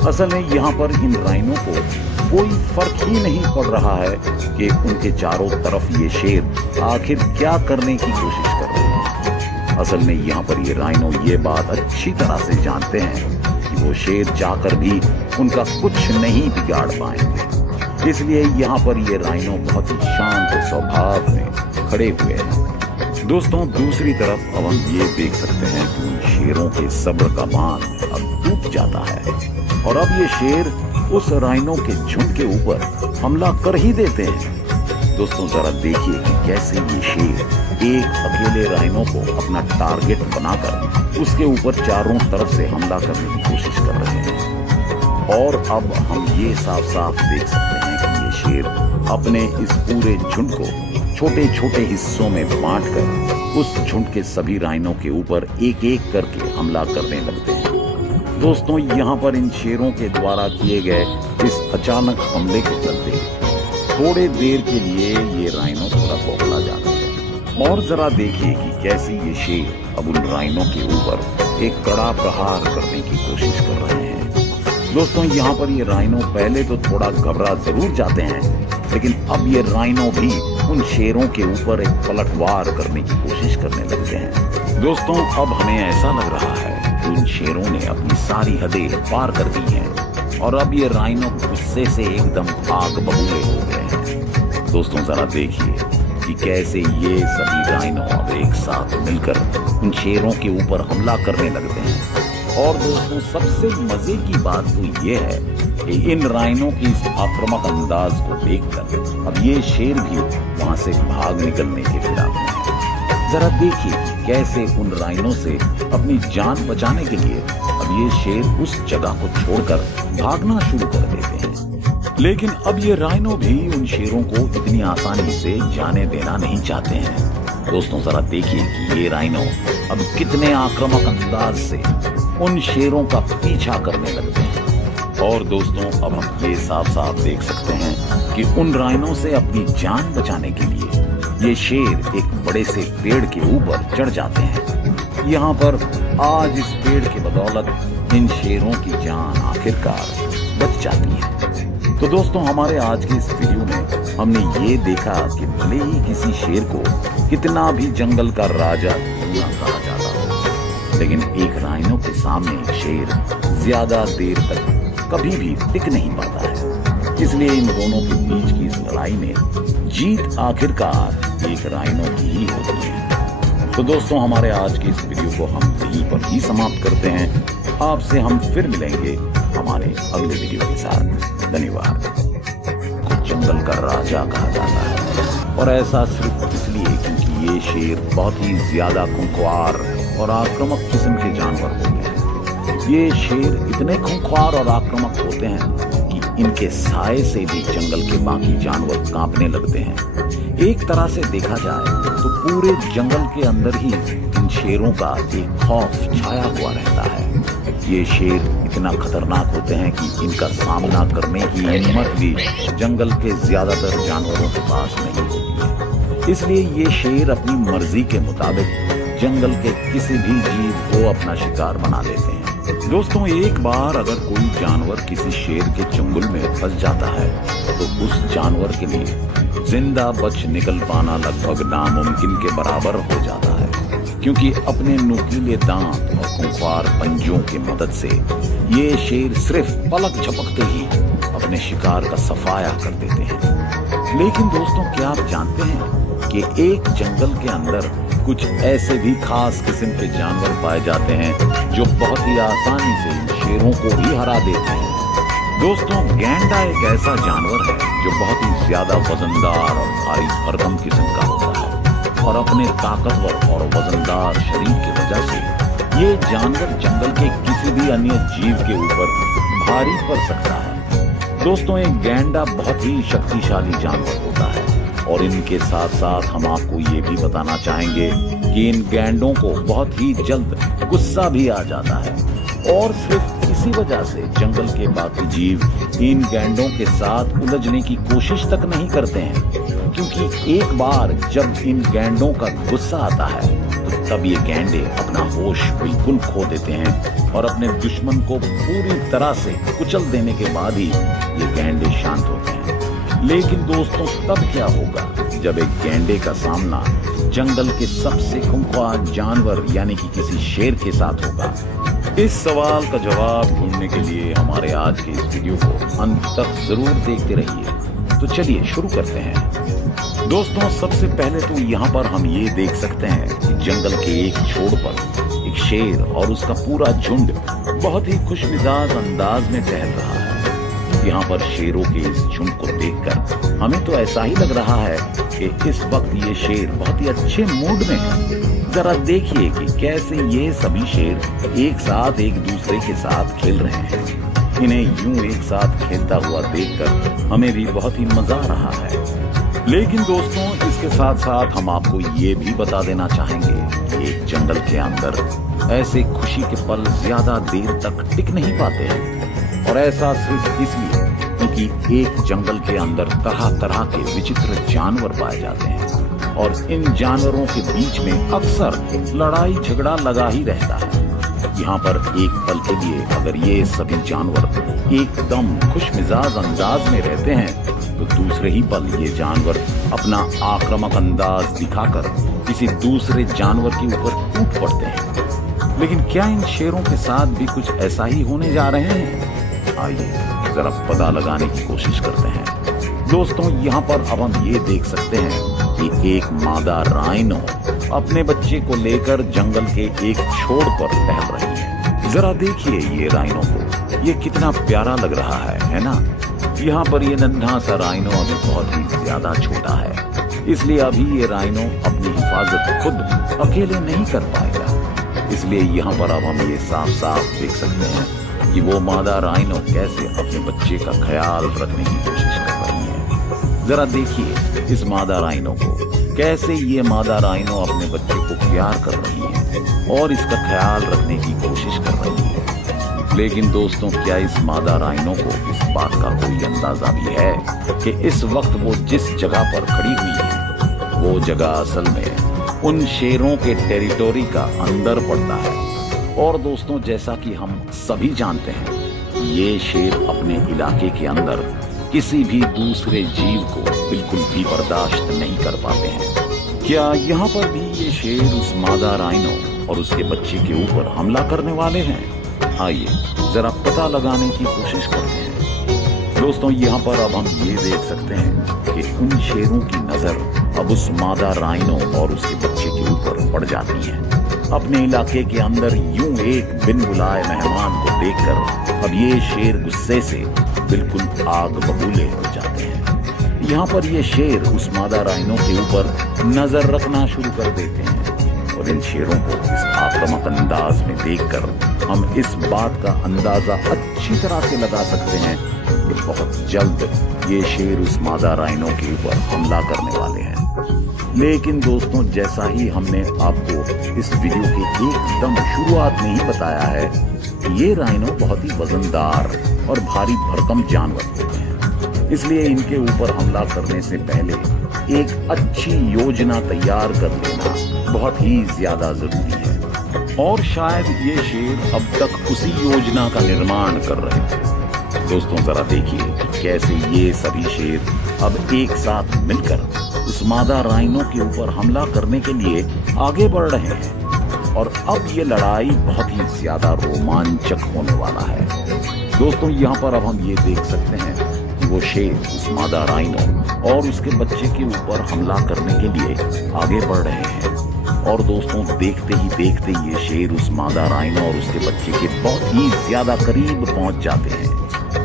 असल में यहाँ पर इन राइनो को कोई फर्क ही नहीं पड़ रहा है कि उनके चारों तरफ ये शेर आखिर क्या करने की कोशिश कर रहे हैं। असल में यहाँ पर ये राइनो ये बात अच्छी तरह से जानते हैं कि वो शेर चाहकर भी उनका कुछ नहीं बिगाड़ पाएंगे। इसलिए यहाँ पर ये राइनो बहुत ही शांत स्वभाव में खड़े हुए हैं। दोस्तों दूसरी तरफ अब हम ये देख सकते हैं कि उन शेरों के सब्र का बांध अब टूट जाता है और अब ये शेर उस राइनो के झुंड के ऊपर हमला कर ही देते हैं। दोस्तों जरा देखिए कि कैसे ये शेर एक अकेले राइनो को अपना टारगेट बनाकर उसके ऊपर चारों तरफ से हमला करने की कोशिश कर रहे हैं। और अब हम ये साफ साफ देख सकते हैं कि ये शेर अपने इस पूरे झुंड को छोटे छोटे हिस्सों में बांटकर उस झुंड के सभी राइनो के ऊपर एक एक करके हमला करने लगते हैं। दोस्तों यहाँ पर इन शेरों के द्वारा किए गए इस अचानक हमले के चलते थोड़े देर के लिए ये राइनो थोड़ा बौखला जाते हैं। और जरा देखिए कि कैसे ये शेर अब उन राइनो के ऊपर एक कड़ा प्रहार करने की कोशिश कर रहे हैं। दोस्तों यहाँ पर ये राइनो पहले तो थोड़ा घबरा जरूर जाते हैं, लेकिन अब ये राइनो भी उन शेरों के ऊपर एक पलटवार करने की कोशिश करने लगते हैं। दोस्तों अब हमें ऐसा लग रहा है उन शेरों ने अपनी सारी हदें पार कर दी हैं और अब ये राइनो गुस्से से एकदम आग बबूले हो गए हैं। दोस्तों जरा देखिए कि कैसे ये सभी राइनो अब एक साथ मिलकर उन शेरों के ऊपर हमला करने लगते हैं। और दोस्तों सबसे मजे की बात तो ये है कि इन राइनो की इस आक्रामक अंदाज को देखकर अब ये शेर भी वहां से भाग निकलने के फिराक में है। जरा देखिए कैसे उन राइनो से अपनी जान बचाने के लिए अब ये शेर उस जगह को छोड़कर भागना शुरू कर देते हैं। लेकिन अब ये राइनो भी उन शेरों को इतनी आसानी से जाने देना नहीं चाहते हैं। दोस्तों जरा देखिए कि ये राइनो अब कितने आक्रामक अंदाज से उन शेरों का पीछा करने लगते हैं। और दोस्तों अब हम ये साफ साफ देख सकते हैं कि उन राइनो से अपनी जान बचाने के लिए ये शेर एक बड़े से पेड़ के ऊपर चढ़ जाते हैं। यहाँ पर आज इस पेड़ के बदौलत इन शेरों की जान आखिरकार बच जाती है। तो दोस्तों हमारे आज के इस वीडियो में हमने ये देखा कि भले ही किसी शेर को कितना भी जंगल का राजा क्यों ना कहा जाता हो, लेकिन एक राइनो के सामने एक शेर ज्यादा देर तक कभी भी टिक नहीं पाता है। इसलिए इन दोनों के बीच की इस लड़ाई में जीत आखिरकार एक राइनो की ही होती है। तो दोस्तों हमारे आज के इस वीडियो को हम यहीं पर ही समाप्त करते हैं। आपसे हम फिर मिलेंगे हमारे अगले वीडियो के साथ। धन्यवाद। जंगल का राजा कहा जाता है और ऐसा सिर्फ इसलिए क्योंकि ये शेर बहुत ही ज्यादा खूंखार और आक्रामक किस्म के जानवर होते हैं। ये शेर इतने खूंखार और आक्रामक होते हैं कि इनके साए से भी जंगल के बाकी जानवर कांपने लगते हैं। एक तरह से देखा जाए तो पूरे जंगल के अंदर ही इन शेरों का एक खौफ छाया हुआ रहता है। ये शेर इतना खतरनाक होते हैं कि इनका सामना करने की हिम्मत भी जंगल के ज्यादातर जानवरों के पास नहीं होती है। इसलिए ये शेर अपनी मर्जी के मुताबिक जंगल के किसी भी जीव को अपना शिकार बना लेते हैं। दोस्तों, एक बार अगर कोई जानवर किसी शेर के चंगुल में फंस जाता है तो उस जानवर के लिए जिंदा बच निकल पाना लगभग नामुमकिन के बराबर हो जाता है, क्योंकि अपने नुकीले दांत और खूंखार पंजों की मदद से ये शेर सिर्फ पलक झपकते ही अपने शिकार का सफाया कर देते हैं। लेकिन दोस्तों, क्या आप जानते हैं कि एक जंगल के अंदर कुछ ऐसे भी खास किस्म के जानवर पाए जाते हैं जो बहुत ही आसानी से इन शेरों को भी हरा देते हैं। दोस्तों, गैंडा एक ऐसा जानवर है जो बहुत ही ज्यादा वजनदार और भारी भरकम किस्म का होता है, और अपने ताकतवर और वजनदार शरीर की वजह से ये जानवर जंगल के किसी भी अन्य जीव के ऊपर भारी पड़ सकता है। दोस्तों, एक गैंडा बहुत ही शक्तिशाली जानवर होता है, और इनके साथ साथ हम आपको ये भी बताना चाहेंगे कि इन गैंडों को बहुत ही जल्द गुस्सा भी आ जाता है, और सिर्फ इसी वजह से जंगल के बाकी जीव इन गैंडों के साथ उलझने की कोशिश तक नहीं करते हैं, क्योंकि एक बार जब इन गैंडों का गुस्सा आता है तो तब ये गैंडे अपना होश बिल्कुल खो देते हैं और अपने दुश्मन को पूरी तरह से कुचल देने के बाद ही ये गैंडे शांत होते हैं। लेकिन दोस्तों, तब क्या होगा जब एक गैंडे का सामना जंगल के सबसे खूंखार जानवर यानी कि किसी शेर के साथ होगा? इस सवाल का जवाब ढूंढने के लिए हमारे आज के इस वीडियो को अंत तक जरूर देखते रहिए। तो चलिए शुरू करते हैं। दोस्तों, सबसे पहले तो यहाँ पर हम ये देख सकते हैं कि जंगल के एक छोर पर एक शेर और उसका पूरा झुंड बहुत ही खुशमिजाज अंदाज में टहल रहा है। यहाँ पर शेरों के इस झुंड को देखकर हमें तो ऐसा ही लग रहा है कि इस वक्त ये शेर बहुत ही अच्छे मूड में है। जरा देखिए कि कैसे ये सभी शेर एक साथ एक दूसरे के साथ खेल रहे हैं। इन्हें यूं एक साथ खेलता हुआ देखकर हमें भी बहुत ही मजा आ रहा है। लेकिन दोस्तों, इसके साथ साथ हम आपको ये भी बता देना चाहेंगे कि एक जंगल के अंदर ऐसे खुशी के पल ज्यादा देर तक टिक नहीं पाते हैं, और ऐसा सिर्फ इसलिए क्योंकि एक जंगल के अंदर तरह तरह के विचित्र जानवर पाए जाते हैं, और इन जानवरों के बीच में अक्सर लड़ाई झगड़ा लगा ही रहता है। यहाँ पर एक पल के लिए अगर ये सभी जानवर एकदम खुशमिजाज अंदाज में रहते हैं तो दूसरे ही पल ये जानवर अपना आक्रामक अंदाज दिखाकर किसी दूसरे जानवर के ऊपर टूट पड़ते हैं। लेकिन क्या इन शेरों के साथ भी कुछ ऐसा ही होने जा रहे हैं? आइए जरा पता लगाने की कोशिश करते हैं। दोस्तों, यहाँ पर अब हम ये देख सकते हैं कि एक मादा राइनो अपने बच्चे को लेकर जंगल के एक छोर पर टहल रही है। जरा देखिए ये राइनो को, ये कितना प्यारा लग रहा है ना? यहाँ पर ये नन्हा सा राइनो अभी बहुत ही ज्यादा छोटा है, इसलिए अभी ये राइनो अपनी हिफाजत खुद अकेले नहीं कर पाएगा। इसलिए यहाँ पर अब हम ये साफ साफ देख सकते हैं कि वो मादा राइनो कैसे अपने बच्चे का ख्याल रखने की कोशिश कर रही है। जरा देखिए इस मादा राइनो को, कैसे ये मादा राइनो अपने बच्चे को प्यार कर रही है और इसका ख्याल रखने की कोशिश कर रही है। लेकिन दोस्तों, क्या इस मादा राइनो को इस बात का कोई अंदाजा भी है कि इस वक्त वो जिस जगह पर खड़ी हुई है वो जगह असल में उन शेरों के टेरिटोरी का अंदर पड़ता है? और दोस्तों, जैसा कि हम सभी जानते हैं, ये शेर अपने इलाके के अंदर किसी भी दूसरे जीव को बिल्कुल भी बर्दाश्त नहीं कर पाते हैं। क्या यहाँ पर भी ये शेर उस मादा राइनो और उसके बच्चे के ऊपर हमला करने वाले हैं? आइए जरा पता लगाने की कोशिश करते हैं। दोस्तों, यहाँ पर अब हम ये देख सकते हैं कि उन शेरों की नजर अब उस मादा राइनो और उसके बच्चे के ऊपर पड़ जाती है। अपने इलाके के अंदर यूं एक बिन बुलाए मेहमान को देखकर अब ये शेर गुस्से से बिल्कुल आग बबूले हो जाते हैं। यहाँ पर ये शेर उस मादा राइनो के ऊपर नजर रखना शुरू कर देते हैं, और इन शेरों को इस आक्रामक अंदाज में देखकर हम इस बात का अंदाजा अच्छी तरह से लगा सकते हैं कि बहुत जल्द ये शेर उस मादा राइनो के ऊपर हमला करने वाले हैं। लेकिन दोस्तों, जैसा ही हमने आपको इस वीडियो के एकदम शुरुआत में ही बताया है कि ये राइनो बहुत ही वजनदार और भारी भरकम जानवर होते हैं, इसलिए इनके ऊपर हमला करने से पहले एक अच्छी योजना तैयार कर लेना बहुत ही ज्यादा जरूरी है। और शायद ये शेर अब तक उसी योजना का निर्माण कर रहे थे। दोस्तों जरा देखिए कि कैसे ये सभी शेर अब एक साथ मिलकर उस मादा राइनो के ऊपर हमला करने के लिए आगे बढ़ रहे हैं। और अब ये लड़ाई बहुत ही ज्यादा रोमांचक होने वाला है। दोस्तों यहाँ पर अब हम ये देख सकते हैं कि वो शेर उस मादा राइनो और उसके बच्चे के ऊपर हमला करने के लिए आगे बढ़ रहे हैं। और दोस्तों देखते ही देखते ये शेर उस मादा राइनो और उसके बच्चे के बहुत ही ज्यादा करीब पहुंच जाते हैं।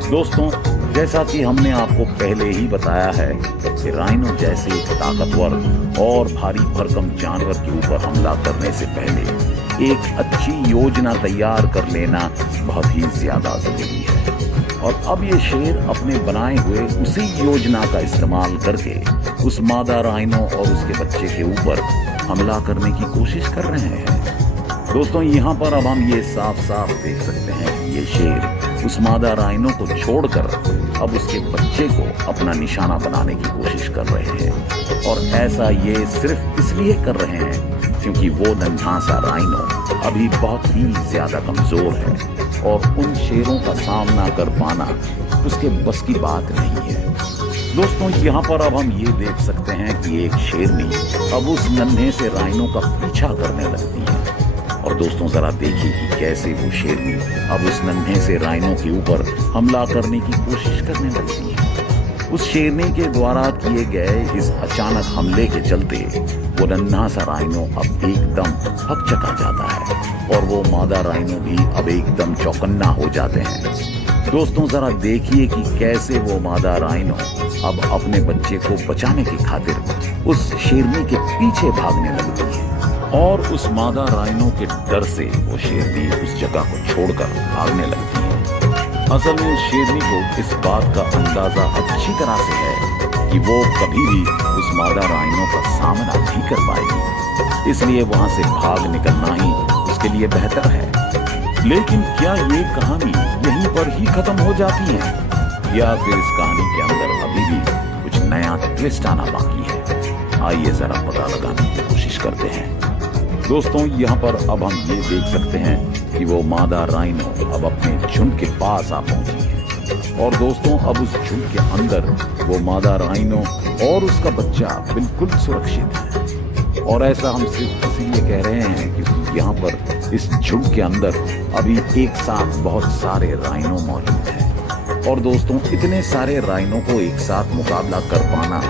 दोस्तों जैसा कि हमने आपको पहले ही बताया है कि राइनो जैसे एक ताकतवर और भारी भरकम जानवर के ऊपर हमला करने से पहले एक अच्छी योजना तैयार कर लेना बहुत ही ज्यादा जरूरी है। और अब ये शेर अपने बनाए हुए उसी योजना का इस्तेमाल करके उस मादा राइनो और उसके बच्चे के ऊपर हमला करने की कोशिश कर रहे हैं। दोस्तों यहाँ पर अब हम ये साफ साफ देख सकते हैं कि ये शेर उस मादा राइनो को छोड़कर अब उसके बच्चे को अपना निशाना बनाने की कोशिश कर रहे हैं। और ऐसा ये सिर्फ इसलिए कर रहे हैं क्योंकि वो नन्हा सा राइनो अभी बहुत ही ज्यादा कमजोर है और उन शेरों का सामना कर पाना उसके बस की बात नहीं है। दोस्तों यहाँ पर अब हम ये देख सकते हैं कि एक शेरनी अब उस नन्हे से राइनो का पीछा करने लगती है। और दोस्तों जरा देखिए कि कैसे वो शेरनी अब उस नन्हे से राइनो के ऊपर हमला करने की कोशिश करने लगती है। उस शेरनी के द्वारा किए गए इस अचानक हमले के चलते वो नन्हा सा राइनो अब एकदम हकचका जाता है और वो मादा राइनो भी अब एकदम चौकन्ना हो जाते हैं। दोस्तों जरा देखिए कि कैसे वो मादा राइनो अब अपने बच्चे को बचाने की खातिर उस शेरनी के पीछे भागने लगती है। और उस मादा राइनो के डर से वो शेरनी उस जगह को छोड़कर भागने लगती है। असल में शेरनी को इस बात का अंदाजा अच्छी तरह से है कि वो कभी भी उस मादा राइनो का सामना नहीं कर पाएगी, इसलिए वहां से भाग निकलना ही उसके लिए बेहतर है। लेकिन क्या ये कहानी यहीं पर ही खत्म हो जाती है या फिर इस कहानी के अंदर अभी भी कुछ नया ट्विस्ट आना बाकी है? आइए जरा पता लगाने की कोशिश करते हैं। दोस्तों यहाँ पर अब हम ये देख सकते हैं कि वो मादा राइनो अब अपने झुंड के पास आ पहुंची है। और दोस्तों अब उस झुंड के अंदर वो मादा राइनो और उसका बच्चा बिल्कुल सुरक्षित है। और ऐसा हम सिर्फ इसलिए कह रहे हैं क्योंकि यहाँ पर इस झुंड के अंदर अभी एक साथ बहुत सारे राइनो मौजूद हैं। और दोस्तों इतने सारे राइनो को एक साथ मुकाबला कर पाना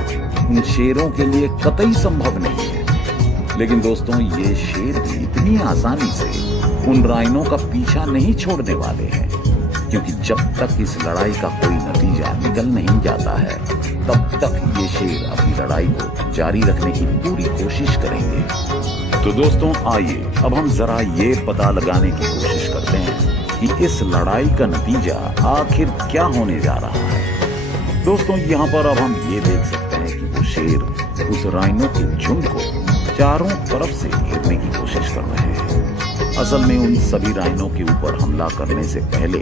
उन शेरों के लिए कतई संभव नहीं है। लेकिन दोस्तों ये शेर भी इतनी आसानी से उन राइनो का पीछा नहीं छोड़ने वाले हैं, क्योंकि जब तक इस लड़ाई का कोई नतीजा निकल नहीं जाता है तब तक ये शेर अपनी लड़ाई को जारी रखने की पूरी कोशिश करेंगे। तो दोस्तों आइए अब हम जरा ये पता लगाने की कोशिश करते हैं कि इस लड़ाई का नतीजा आखिर क्या होने जा रहा है। दोस्तों यहाँ पर अब हम ये देख सकते हैं कि वो शेर उस राइनो के झुंड को चारों तरफ से घेरने की कोशिश कर रहे हैं। असल में उन सभी राइनो के ऊपर हमला करने से पहले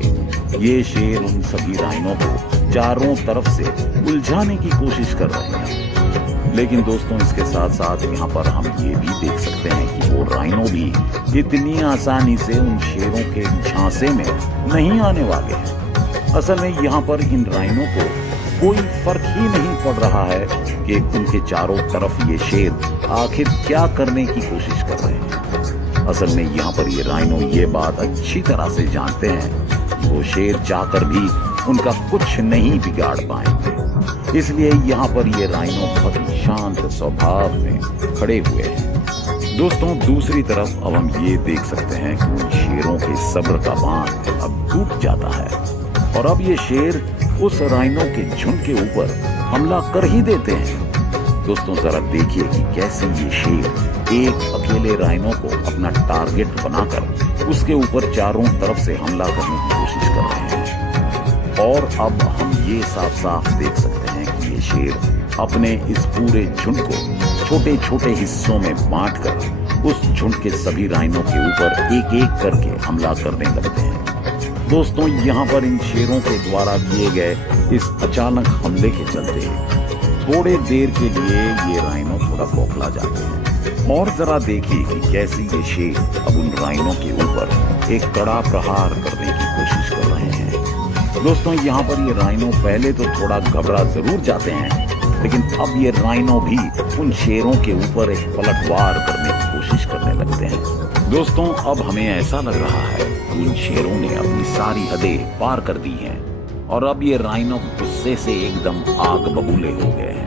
ये शेर उन सभी राइनो को चारों तरफ से उलझाने की कोशिश कर रहे हैं। लेकिन दोस्तों इसके साथ साथ यहाँ पर हम ये भी देख सकते हैं कि वो राइनो भी इतनी आसानी से उन शेरों के झांसे में नहीं आने वाले हैं। असल में यहाँ पर इन राइनो को कोई फर्क ही नहीं पड़ रहा है कि उनके चारों तरफ ये शेर आखिर क्या करने की कोशिश कर रहे हैं। असल में यहाँ पर ये राइनो ये बात अच्छी तरह से जानते हैं कि वो शेर चाहकर भी उनका कुछ नहीं बिगाड़ पाएंगे, इसलिए यहाँ पर ये राइनो बहुत ही शांत स्वभाव में खड़े हुए हैं। दोस्तों दूसरी तरफ अब हम ये देख सकते हैं कि उन शेरों के सब्र का बांध अब टूट जाता है और अब ये शेर उस राइनो के झुंड के ऊपर हमला कर ही देते हैं। दोस्तों जरा देखिए कि कैसे ये शेर एक अकेले राइनो को अपना टारगेट बनाकर उसके ऊपर चारों तरफ से हमला करने की कोशिश कर रहे हैं। और अब हम ये साफ साफ देख सकते हैं कि ये शेर अपने इस पूरे झुंड को छोटे छोटे हिस्सों में बांटकर उस झुंड के सभी राइनो के ऊपर एक एक करके हमला करने लगते हैं। दोस्तों यहाँ पर इन शेरों के द्वारा किए गए इस अचानक हमले के चलते थोड़े देर के लिए ये राइनो थोड़ा बौखला जाते हैं और जरा देखिए कि कैसे ये शेर अब उन राइनो के ऊपर एक कड़ा प्रहार करने की कोशिश कर रहे हैं। दोस्तों यहाँ पर ये राइनो पहले तो थोड़ा घबरा जरूर जाते हैं, लेकिन अब ये राइनो भी उन शेरों के ऊपर एक पलटवार करने की कोशिश करने लगते हैं। दोस्तों अब हमें ऐसा लग रहा है कि उन शेरों ने अपनी सारी हदें पार कर दी हैं और अब ये राइनो गुस्से से एकदम आग बबूले हो गए हैं।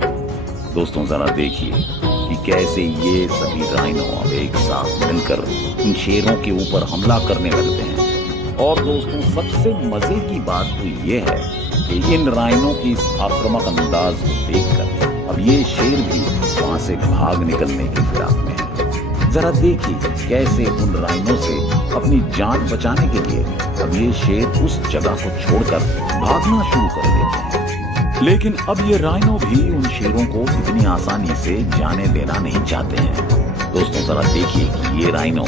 दोस्तों जरा देखिए कि कैसे ये सभी राइनो अब एक साथ मिलकर उन शेरों के ऊपर हमला करने लगते हैं। और दोस्तों सबसे मजे की बात तो ये है कि इन राइनो की इस आक्रामक अंदाज को देखकर अब ये शेर भी वहां से भाग निकलने की फिराक में है। जरा देखिए कैसे उन राइनो से अपनी जान बचाने के लिए अब ये शेर उस जगह को छोड़कर भागना शुरू कर देते हैं। लेकिन अब ये राइनो भी उन शेरों को इतनी आसानी से जाने देना नहीं चाहते हैं। दोस्तों जरा देखिए कि ये राइनो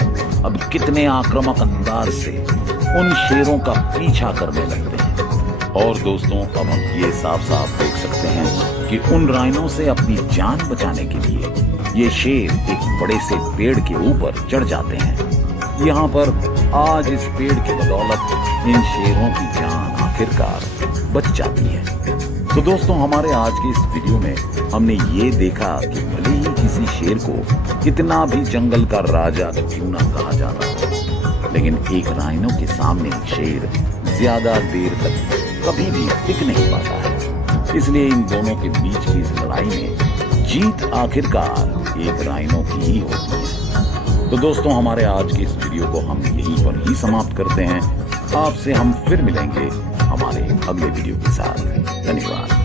अब कितने आक्रामक अंदाज से उन शेरों का पीछा करने लगते हैं। और दोस्तों अब हम ये साफ साफ देख सकते हैं कि उन राइनो से अपनी जान बचाने के लिए ये शेर एक बड़े से पेड़ के ऊपर चढ़ जाते हैं। यहाँ पर आज इस पेड़ की बदौलत इन शेरों की जान आखिरकार बच जाती है। तो दोस्तों हमारे आज के इस वीडियो में हमने ये देखा कि भले ही किसी शेर को कितना भी जंगल का राजा क्यों ना कहा जाता हो, लेकिन एक राइनो के सामने शेर ज्यादा देर तक कभी भी टिक नहीं पाता है। इसलिए इन दोनों के बीच की इस लड़ाई में जीत आखिरकार एक राइनो की ही होती है। तो दोस्तों हमारे आज के इस वीडियो को हम यहीं पर ही समाप्त करते हैं। आपसे हम फिर मिलेंगे हमारे अगले वीडियो के साथ। धन्यवाद।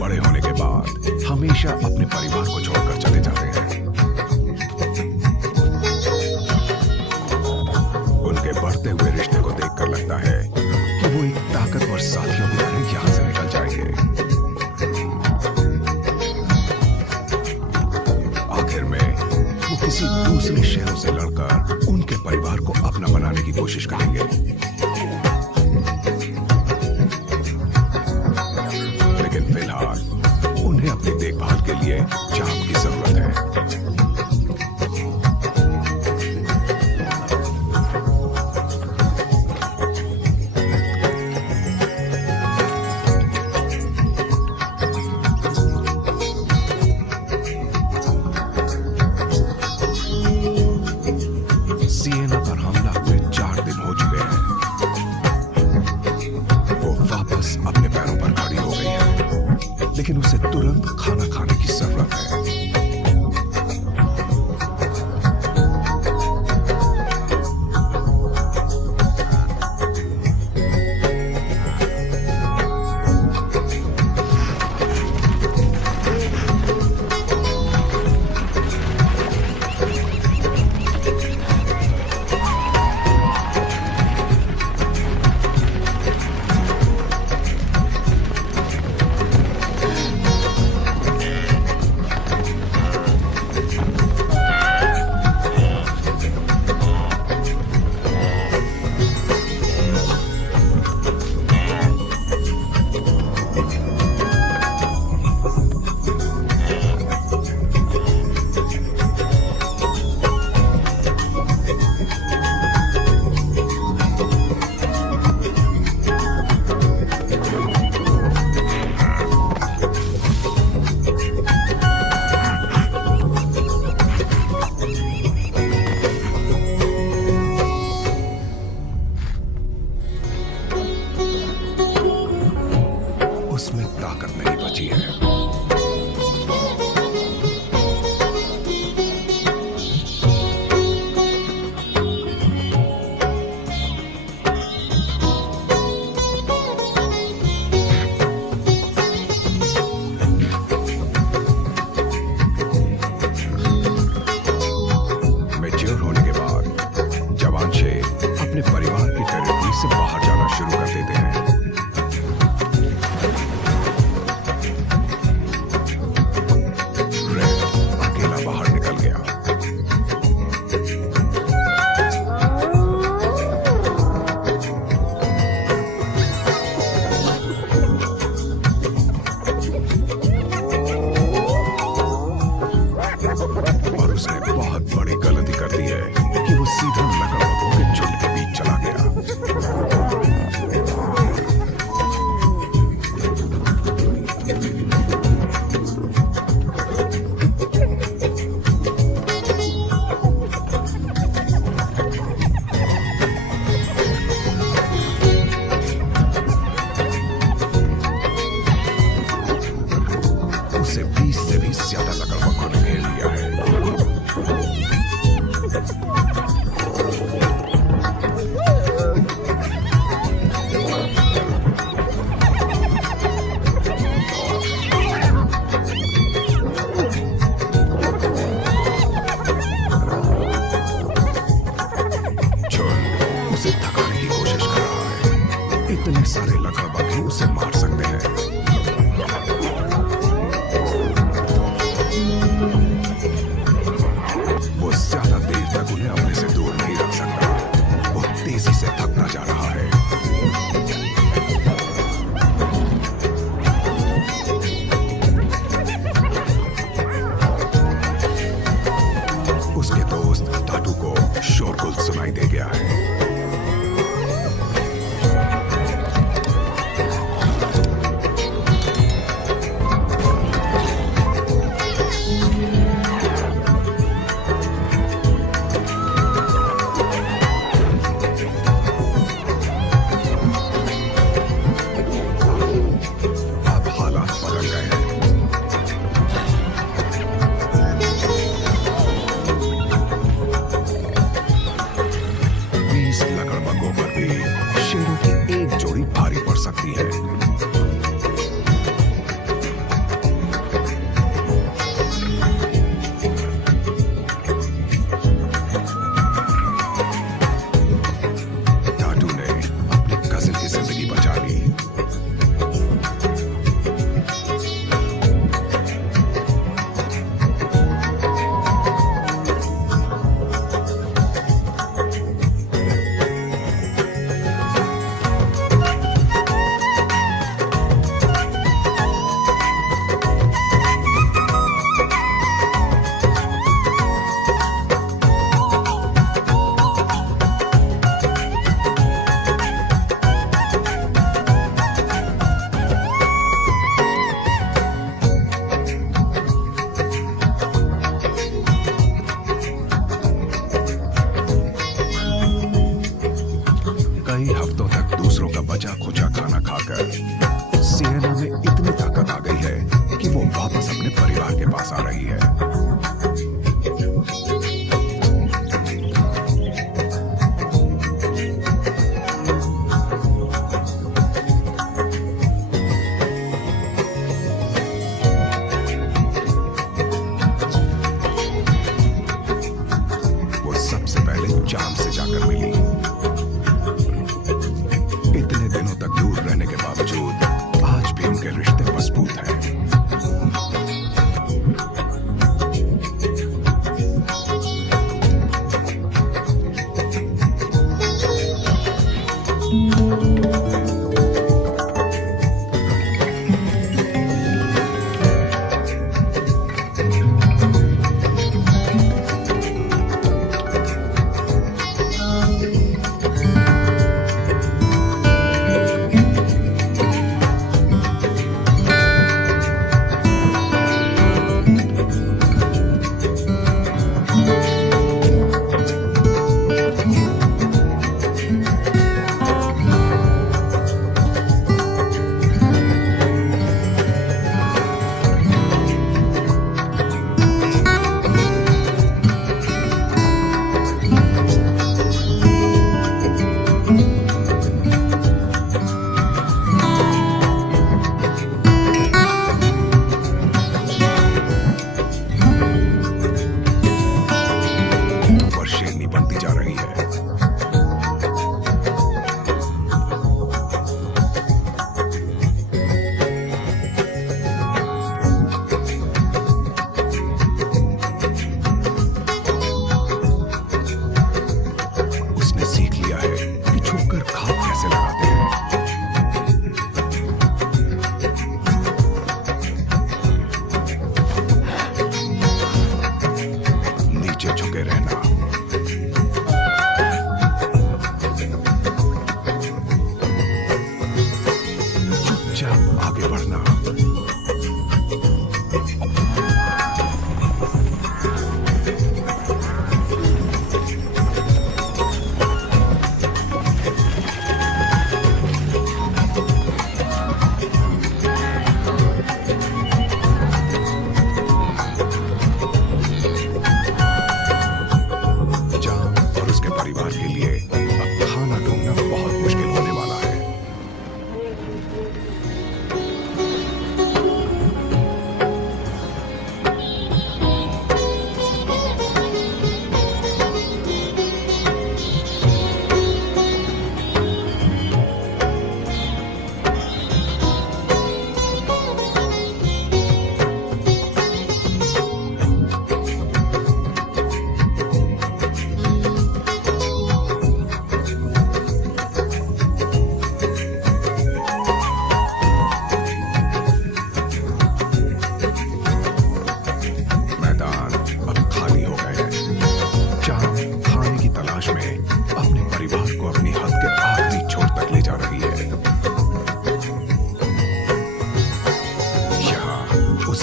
बड़े होने के बाद हमेशा अपने परिवार को छोड़कर चले जाते हैं। उनके बढ़ते हुए रिश्ते को देखकर लगता है कि वो एक ताकतवर साथियों की तरह यहां से निकल जाएंगे। आखिर में वो किसी दूसरे शहरों से लड़कर उनके परिवार को अपना बनाने की कोशिश करेंगे। लेकिन फिलहाल उन्हें अपनी देखभाल के लिए जाम की जरूरत है। सिएना पर हमला हुए 4 दिन हो चुके हैं। वो वापस अपने पैरों पर खड़ी हो गई है, लेकिन उसे तुरंत खाना खाने की जरूरत है। उसमें ताकत नहीं बची है। मैच्योर होने के बाद जवान शेर अपने परिवार की टेरिटरी से बाहर जाना शुरू कर देते हैं। और उसने बहुत बड़ी गलती कर दी है कि वो सीधा लकड़बग्घों के झुंड के बीच चला गया। उसे 20 से भी ज्यादा लकड़बग्घों ने घेर लिया है। झुंड उसे थकाने की कोशिश कर रहा है। इतने सारे लकड़बग्घे उसे मार सकते हैं।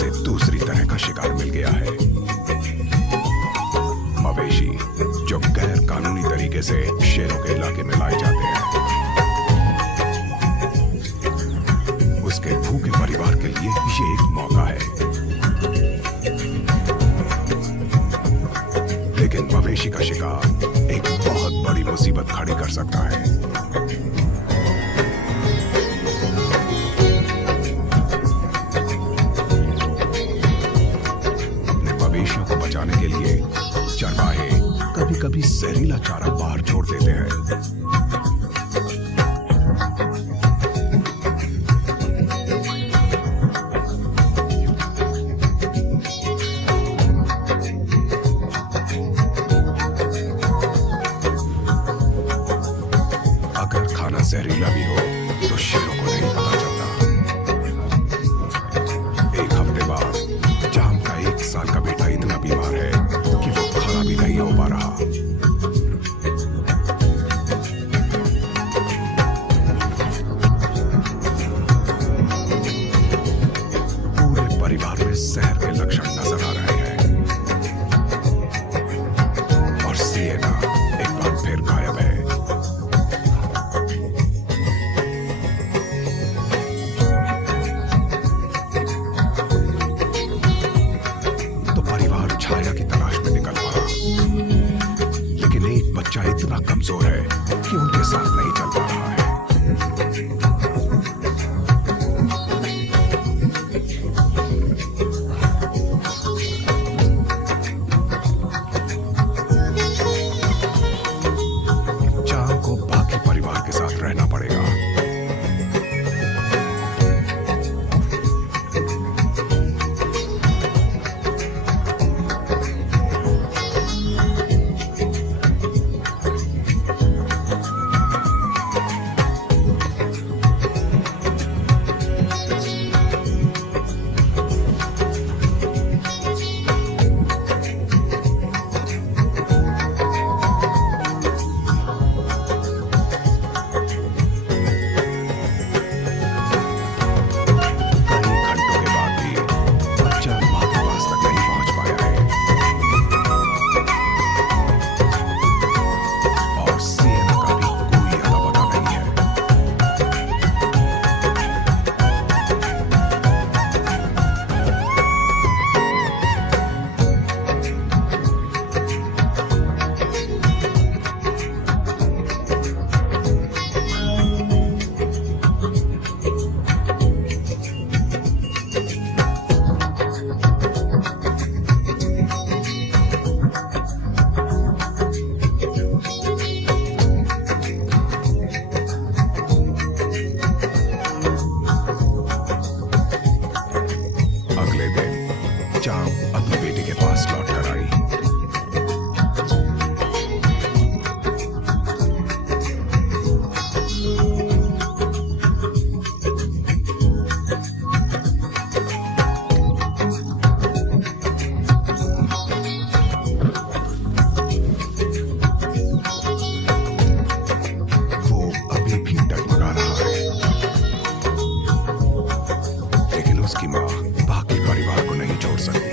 उसे दूसरी तरह का शिकार मिल गया है। मवेशी जो गैर कानूनी तरीके से शेरों के इलाके में लाए जाते हैं। उसके भूखे परिवार के लिए ये एक मौका है। लेकिन मवेशी का शिकार एक बहुत बड़ी मुसीबत खड़ी कर सकता है। अपने मवेशियों को बचाने के लिए चरवाहे कभी-कभी जहरीला चारा बाहर छोड़ देते हैं। जहरीला भी हो तो शेरों को नहीं पता चलता। एक हफ्ते बाद जाम का 1 साल का बेटा इतना बीमार है कि वो खड़ा भी नहीं हो पा रहा। पूरे परिवार में जहर के लक्षण नजर आ रहे हैं और सिएना एक बार फिर गायब है। छाया की तलाश में निकल पड़ा, लेकिन एक बच्चा इतना कमजोर है कि उनके साथ नहीं चल पा रहा है। चाम को बाकी परिवार के साथ रहना पड़ेगा। चाम अपने बेटे के पास लौट कर आई। वो अभी भी डगमगा रहा है, लेकिन उसकी मां बाकी परिवार को नहीं छोड़ सकती।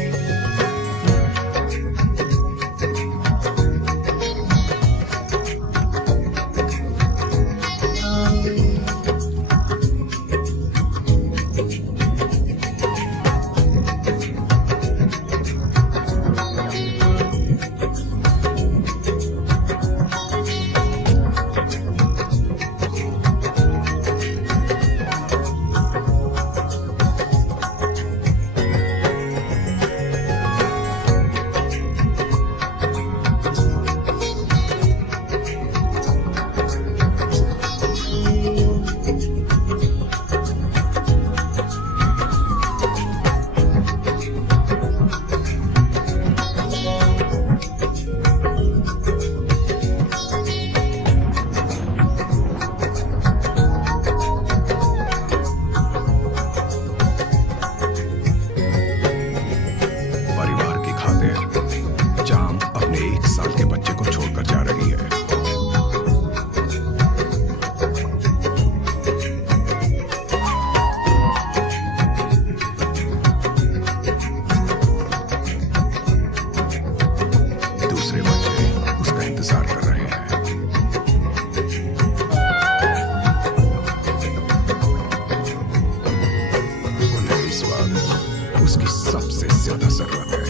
सबसे ज्यादा जरूरत है।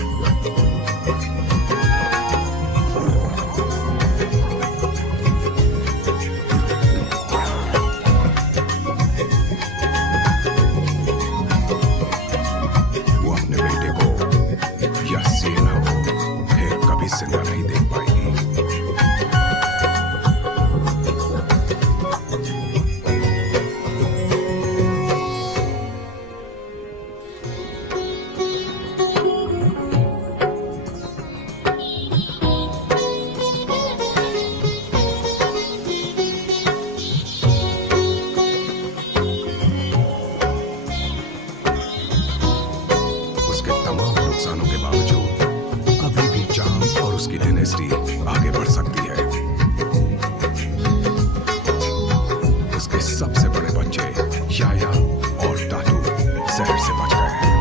वो अपने बेटे को या सेना को फिर कभी जिंदा नहीं देख पाएगी। उसके तमाम नुकसानों के बावजूद अभी भी चाम और उसकी डायनेस्टी आगे बढ़ सकती है। उसके सबसे बड़े बच्चे याया और टाटू जहर से बच गए हैं।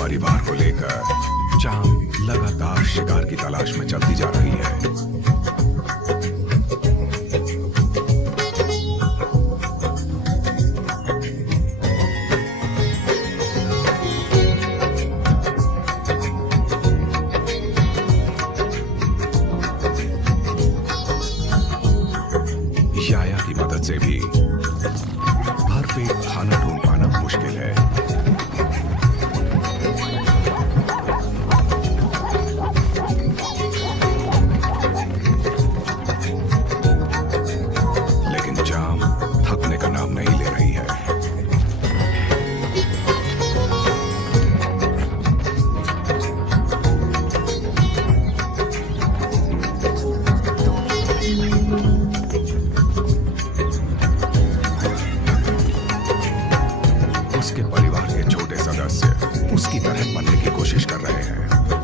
परिवार को लेकर चाम लगातार शिकार की तलाश में चलती जा रही है। याया की मदद से भी भरपेट खाना ढूंढ पाना मुश्किल है। लेकिन जाम थकने का नाम नहीं ले रही है। उसके परिवार के छोटे सदस्य उसकी तरह बनने की कोशिश कर रहे हैं।